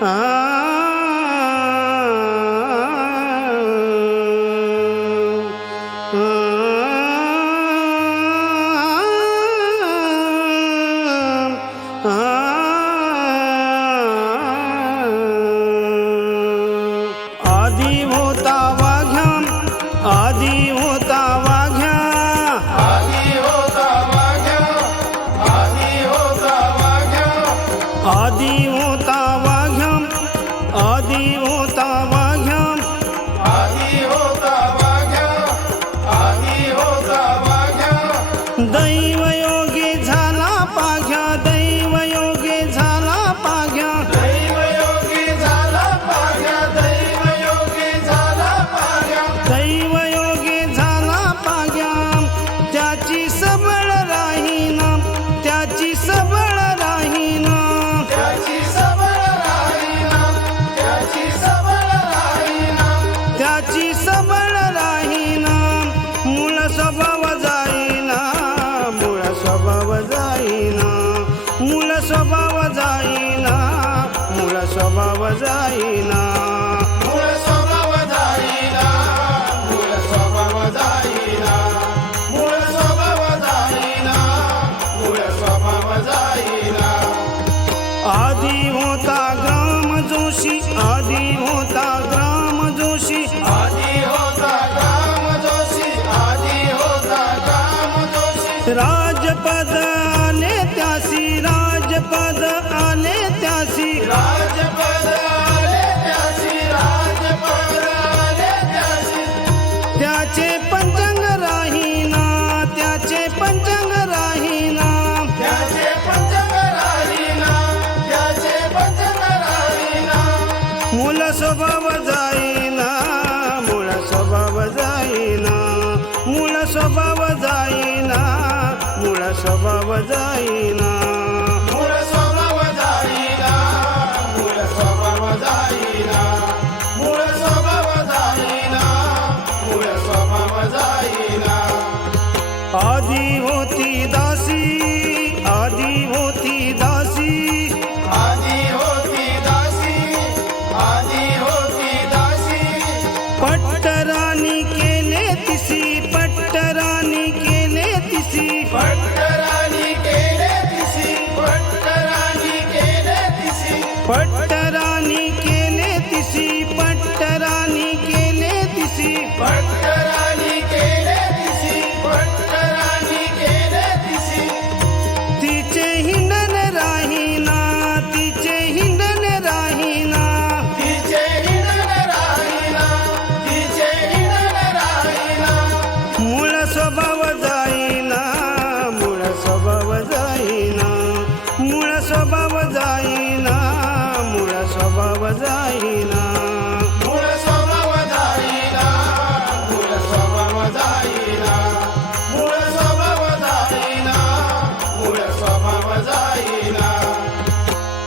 आधी होता वाघ्या, आधी होता वाघ्या, आधी होता वाघ्या, आधी होता वाघ्या, आधी होता वाघ्या, आधी होता वाघ्या, आधी होता वाघ्या, आधी होता वाघ्या. दैवयोगी झाला पाघ्या, दैवयोगी झाला पाघ्या, दैवयोगी झाला पाघ्या, दैवयोगी झाला पाघ्या. दैवयोगी झाला पाघ्या. त्याची सबळ राहीना, त्याची सबळ राहीना, त्याची सबळ राहीना, त्याची सबळ राहीना, त्याची सबळ राहीना. मूळ स्वभाव जाईना, मूळ स्वभाव जाईना, मूळ स्वभाव जाईना, मूळ स्वभाव जाईना. मूळ स्वभाव जाईना, मूळ स्वभाव जाईना, मूळ स्वभाव जाईना, मूळ स्वभाव जाईना. आधी होता ग्राम जोशी, आधी होता ग्राम जोशी, आधी होता राम जोशी, आधी होता राम जोशी. राजपद आले त्यासी, राजपद आले त्यासी, राजपद आले त्याची, राजपद आले त्याची. त्याचे पंचांग राहीना, त्याचे पंचांग राहीना. त्याचे पंचंग राहीना, त्याचे पंचंग राहीना. मूळ स्वभाव जाईना, मूळ स्वभाव जाईना, मूळ स्वभाव जाईना, मूळ स्वभाव जाईना. मूळ स्वभाव जाईना, मूळ स्वभाव जाईना, मूळ स्वभाव जाईना, मूळ स्वभाव जाईना. आधी होती दासी, आधी होती दासी, आधी होती दासी, आधी होती दासी. पट्टराणी केले तिसी, पट्टराणी केले तिसी, पट्टराणी केले तिसी, पट्टराणी केले तिसी. पट्टराणी केले तिसी, पट्टराणी केले तिसी. पट्टराणी केले तिसी, पट्टराणी केले तिसी. तिचे हिंडन राहीना, तिचे हिंडन राहीना. तिचे हिंडण राहीना, तिचे हिंडण राहीना. मूळ स्वभाव जाईना, मूळ स्वभाव जाईना, मूळ स्वभाव जाईना, मूळ स्वभाव जाईना. मूळ स्वभाव जाईना, मूळ स्वभाव जाईना, मूळ स्वभाव जाईना, मूळ स्वभाव जाईना.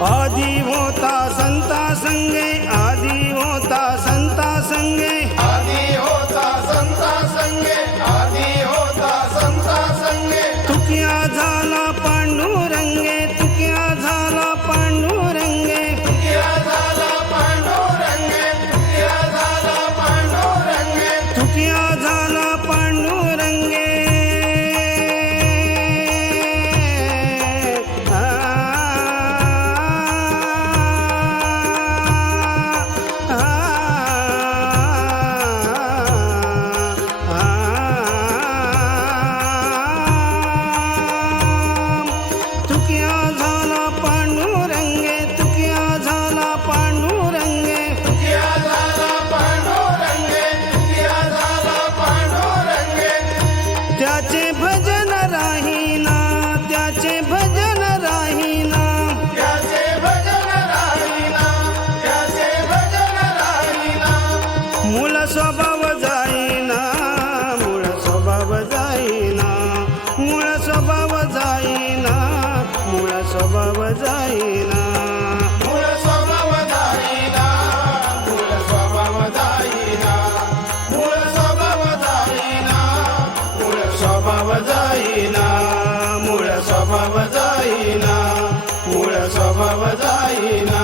आधी होता संता संगे, आधी होता संता संगे, आधी होता संता संगे, आधी होता संता संगे. तुक्या झाला पांडुरंगे, तुक्या झाला पांडुरंगे. तुकिया झाला पांडुरंगे, तुकिया झाला पांडुरंगे. तुक्या झाला पांडुरंगे. आ, आ, आ, आ. तुक्या झाला पांडुरंगे, तुक्या झाला पांडुरंगे. तुकिया झाला पांडुरंगे, तुकिया झाला पांडुरंगे. त्याचे भजन राहीना, त्याचे भजन राहीना. त्याचे भजन राहीना, त्याचे भजन राहीना. मूळ स्वभाव जाईना, मूळ स्वभाव जाईना, मूळ स्वभाव जाईना, मूळ स्वभाव जाईना. मूळ स्वभाव जाईना, मूळ स्वभाव जाईना, मूळ स्वभाव जाईना, मूळ स्वभाव जाईना, मूळ स्वभाव जाईना, मूळ स्वभाव जाईना.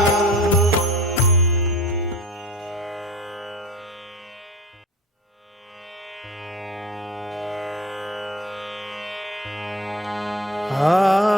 आ